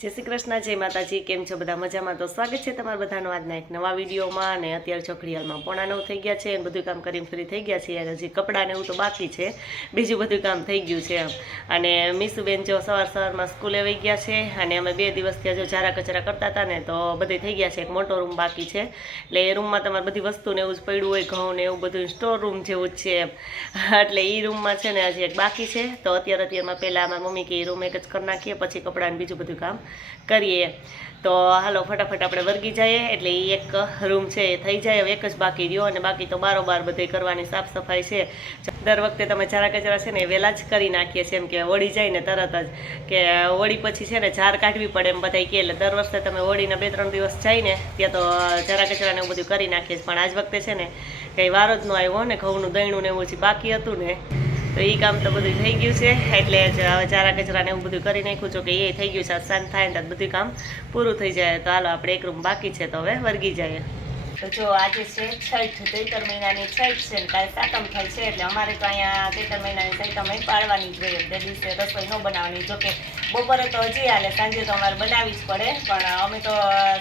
જય શ્રી કૃષ્ણ, જય માતાજી। કેમ છો બધા? મજામાં? તો સ્વાગત છે તમારા બધાનો આજના એક નવા વિડીયોમાં। અને અત્યારે ચોકડીયાલમાં 9:30 થઈ ગયા છે અને બધું કામ કરીને ફ્રી થઈ ગયા છે। હજી કપડાને એવું તો બાકી છે, બીજું બધું કામ થઈ ગયું છે એમ। અને મીસુબેન જો સવારમાં સ્કૂલે વહી ગયા છે અને અમે 2 દિવસથી જો ઝારા કચરા કરતા હતા ને તો બધે થઈ ગયા છે। એક મોટો રૂમ બાકી છે, એટલે એ રૂમમાં તમારે બધી વસ્તુને એવું જ પડ્યું હોય, ઘઉં ને એવું બધું સ્ટોર રૂમ જેવું જ છે એમ। એટલે એ રૂમમાં છે ને હજી એક બાકી છે। તો અત્યારમાં પહેલાં અમારી મમ્મી કે એ રૂમ એક જ કરી નાખીએ, પછી કપડાને બીજું બધું કામ કરીએ। તો હાલો ફટાફટ આપણે વર્ગી જઈએ, એટલે એ એક રૂમ છે એ થઈ જાય। હવે એક જ બાકી રહ્યો, અને બાકી તો બારોબાર બધે કરવાની સાફ સફાઈ છે। દર વખતે તમે ઝારા કચરા છે ને એ વહેલા જ કરી નાખીએ છીએ, એમ કે વળી જાય ને તરત જ, કે વળી પછી છે ને ઝાર કાઢવી પડે એમ બધા કહે। એટલે દર વર્ષે તમે વળીને 2-3 દિવસ જાય ને ત્યાં તો ઝારા કચરાને એવું બધું કરી નાખીએ। પણ આજ વખતે છે ને કંઈ વાર જ ન આવ્યો ને, ઘઉંનું દહીણું ને એવું જે બાકી હતું ને, તો એ કામ તો બધું થઈ ગયું છે। એટલે જ હવે ઝારા કચરાને એવું બધું કરી નાખ્યું છું, કે એ થઈ ગયું છે। શાંત થાય ને બધું કામ પૂરું થઈ જાય। તો હાલો આપણે એક રૂમ બાકી છે, તો હવે વર્ગી જાય। તો જો આજે છે છઠ, ચૈતર મહિનાની છઠ છે ને કાલે સાતમ થાય છે। એટલે અમારે તો અહીંયા ચૈતર મહિનાની સાતમ પાડવાની જ હોય, તે દિવસે રસોઈ ન બનાવવાની। જોકે બપોરે તો હજી હાલે, સાંજે તો અમારે બનાવવી જ પડે, પણ અમે તો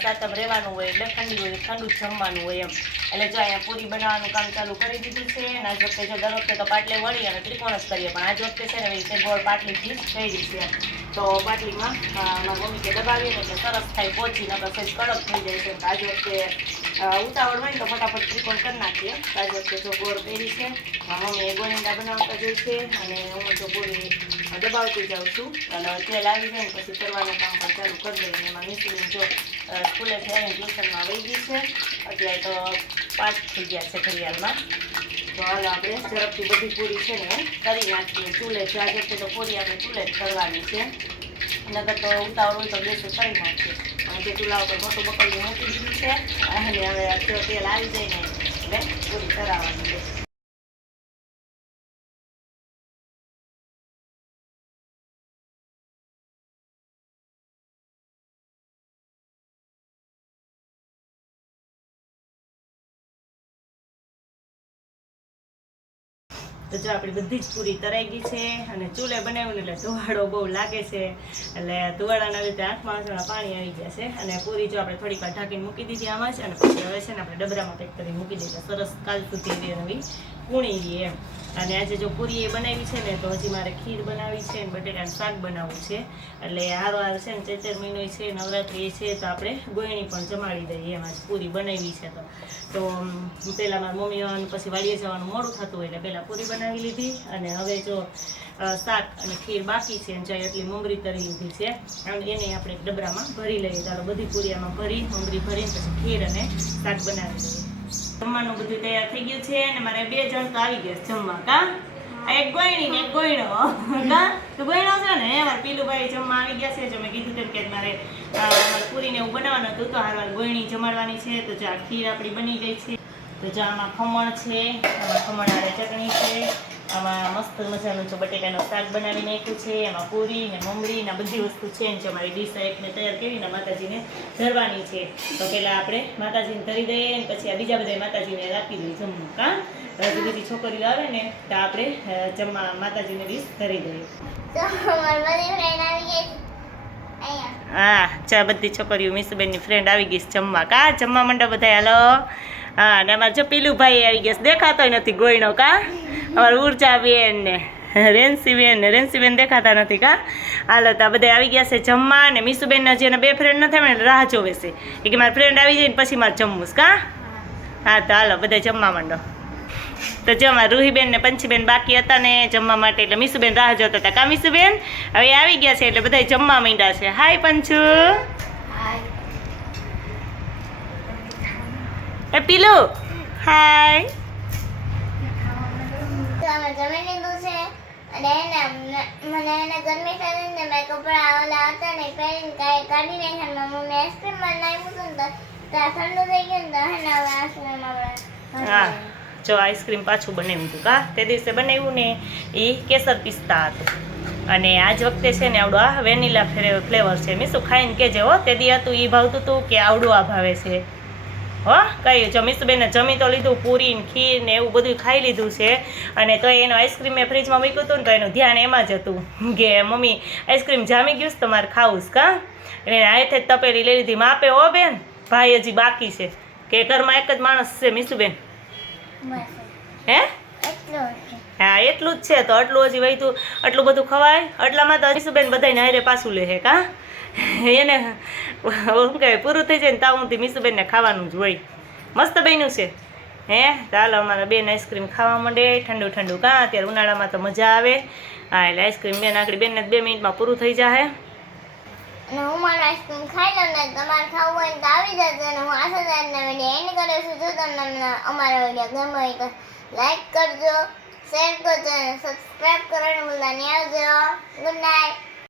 સાતમ રહેવાનું હોય એટલે ઠંડી હોય, ઠંડુ જ જમવાનું હોય એમ। એટલે જો અહીંયા પૂરી બનાવવાનું કામ ચાલુ કરી દીધું છે। અને આજ વખતે જો દર વખતે તો પાટલે વળી અને ત્રિકોણ જ કરીએ, પણ આજ વખતે છે ને એવી રીતે ગોળ પાટલીથી જ કરી છે। તો પાટલીમાં મારી મમ્મી કે દબાવીએ ને એટલે સરસ થાય પોચી, નકર સહેજ કડક થઈ જાય છે। આજ વખતે ઉતાવળ હોય ને તો ફટાફટ ત્રિકોણ કરી નાખીએ। આજ વખતે જો ગોળ પહેરી છે, મમ્મી ગોળીંડા બનાવતા જાય છે, અને હું તો પૂરી દબાવતી જાઉં છું। અને તેલ આવી જાય ને પછી કરવાનું કામ પણ ચાલુ કરી દઈએ। એમાં નીકળીને જો સ્કૂલેથી આવીને ટ્યુશનમાં વહી ગઈ છે, અત્યારે તો 5 થઈ ગયા છે ઘડિયાળમાં। તો હાલો આપણે ઝડપથી બધી પૂરી છે ને કરી નાખીએ ચૂલે। જો આજ વખતે તો પૂરી આપણે ચૂલે જ કરવાની છે, નગર તો ઉતાવળ હોય તો ગેસે કરી નાખીએ। અને જે ચૂલા ઉપર મોટું બકડું મૂકી દીધું છે, અને હવે તેલ આવી જાય ને એટલે પૂરી કરાવવાની છે। તો જો આપણી બધી જ પૂરી તરાઈ ગઈ છે, અને ચૂલે બનાવ્યું એટલે ધુવાડો બહુ લાગે છે, એટલે ધુવાડાના લીધે આંખમાં પાણી આવી ગયા છે। અને પૂરી જો આપણે થોડીક વાર ઢાંકીને મૂકી દીધી આમાં જ, અને પછી હવે છે ને આપણે ડબરામાં પેક કરી મૂકી દીધા, સરસ કાલ સુધી નવી પૂણી રહીએ એમ। અને આજે જો પૂરી એ બનાવી છે ને, તો હજી મારે ખીર બનાવી છે ને બટેટાનું શાક બનાવવું છે। એટલે હારો હાલ છે ને ચૈતર મહિનો છે, નવરાત્રિ છે, તો આપણે ગોયણી પણ જમાડી દઈએ એમ। આજ પૂરી બનાવી છે તો પહેલાં મારા મમ્મી પછી વાડીએ જવાનું મોડું થતું હોય એટલે પહેલાં પૂરી બનાવી લીધી, અને હવે જો શાક અને ખીર બાકી છે, ચાય એટલી મમરી તરી લીધી છે, અને એને આપણે ડબરામાં ભરી લઈએ। ચાલો બધી પૂરી આમાં ભરી મમરી ભરીને પછી ખીર અને શાક બનાવી લઈએ। જમવાનું બધું તૈયાર થઈ ગયું છે, અને મારે 2 જણ તો આવી ગયા જમવા। કા એક ગોયણી ને એક ગોયણો, કા તો ગોયણો છે ને અમારે પીલુભાઈ જમવા આવી ગયા છે। જો મેં કીધું તેમ કે મારે પૂરીને એવું બનાવવાનું હતું, તો હારવાર ગોયણી જમાડવાની છે। તો જો આ ખીર આપણી બની ગઈ છે। તો જો આમાં ખમણ છે, આમાં ખમણ આડે ચટણી છે, આમાં મસ્ત મજાનું જો બટેટાનું શાક બનાવી નાખ્યું છે, એમાં પૂરી ને મમરી ને બધી વસ્તુ છે ને અમારી ડીશ એકને તૈયાર કરીને માતાજીને ધરવાની છે। તો પહેલાં આપણે માતાજીને ધરી દઈએ, અને પછી આ બીજા બધા માતાજીને રાખી દઈએ જમવું। કા હજી બીજી છોકરીઓ આવે ને તો આપણે જમવા માતાજીને ડીશ ધરી દઈએ। હા ચા બધી છોકરીઓ મીસુબેનની ફ્રેન્ડ આવી ગઈ જમવા। કા જમવા માંડો બધા, હાલો। હા ને અમારે જો પીલુભાઈ આવી ગયા, દેખાતોય નથી ગોયણો। કા અમારે ઉર્જાબેન ને રેન્સીબેન દેખાતા નથી। કા હાલો તો બધા આવી ગયા છે જમવા, અને મીસુબેનના જેને 2 ફ્રેન્ડ નથી આવે ને રાહ જોવે છે, એ કે મારી ફ્રેન્ડ આવી જાય ને પછી મારે જમવું। કા હા તો હાલો બધા જમવા માંડો। તો જો અમારે રૂહીબેન ને પંચીબેન બાકી હતા ને જમવા માટે, એટલે મીસુબેન રાહ જોતા હતા। કા મીસુબેન હવે આવી ગયા છે, એટલે બધા જમવા માંડ્યા છે। હાય પંચુ, એ પીલુ હાય। જમી લીધું છે, અને મને એને ગરમી થાય ને મેં કપડા ઓલા હતા ને પહેરીને કાઢી નાખ્યા। મમ્મી આઈસ્ક્રીમ બનાવ્યું હતું ને તો ઠંડુ થઈ ગયું ને તો હવે આઈસ્ક્રીમ આપણે હા જો આઈસ્ક્રીમ પાછું બનાવ્યું હતું। કા તે દિવસે બનાવ્યું ને એ કેસર પિસ્તા હતું, અને આજ વખતે છે ને આવડું આ વેનીલા ફ્લેવર છે। મીસું ખાઈને કહેજે હો, તે દી હતું એ ભાવતું હતું કે આવડું આ ભાવે છે હો। કઈ જો મીસુબેને જમી તો લીધું, પૂરી ને ખીર ને એવું બધું ખાઈ લીધું છે, અને તો એનો આઈસ્ક્રીમ મેં ફ્રીજમાં મૂક્યું હતું ને તો એનું ધ્યાન એમાં જ હતું કે મમ્મી આઈસ્ક્રીમ જામી ગયું છે તમારે ખાવું છે। કા એને હાથે જ તપેલી લઈ લીધી માપે હો બેન ભાઈ હજી બાકી છે કે ઘરમાં એક જ માણસ છે મીસુબેન બસ હે એટલું જ. હા એટલું જ છે તો આટલું હજી વહીતું આટલું બધું ખવાય એટલામાં તો મીસુબેન બધાને હારે પાછું લે હે કા એને શું કહેવાય પૂરું થઈ જાય ને ત્યાં સુધી મીસુબેનને ખાવાનું જ હોય મસ્ત બન્યું છે હે ચાલો અમારા બેન આઈસ્ક્રીમ ખાવા માંડે ઠંડુ ઠંડુ કાં અત્યારે ઉનાળામાં તો મજા આવે હા એટલે આઈસ્ક્રીમ બેન આકડી બેનને 2 મિનિટમાં પૂરું થઈ જાય અને હું મારો આઈસ્ક્રીમ ખાઈ લઉં ને તમારે ખાવું હોય ને તો આવી જજો અને હું આશાદારના વિડીયો એન્ડ કરું છું જો તમને અમારો વિડીયો ગમ્યો હોય તો લાઈક કરજો શેર કરજો અને સબસ્ક્રાઈબ કરવાનું ભૂલતા નહીં આવજો ગુડ નાઇટ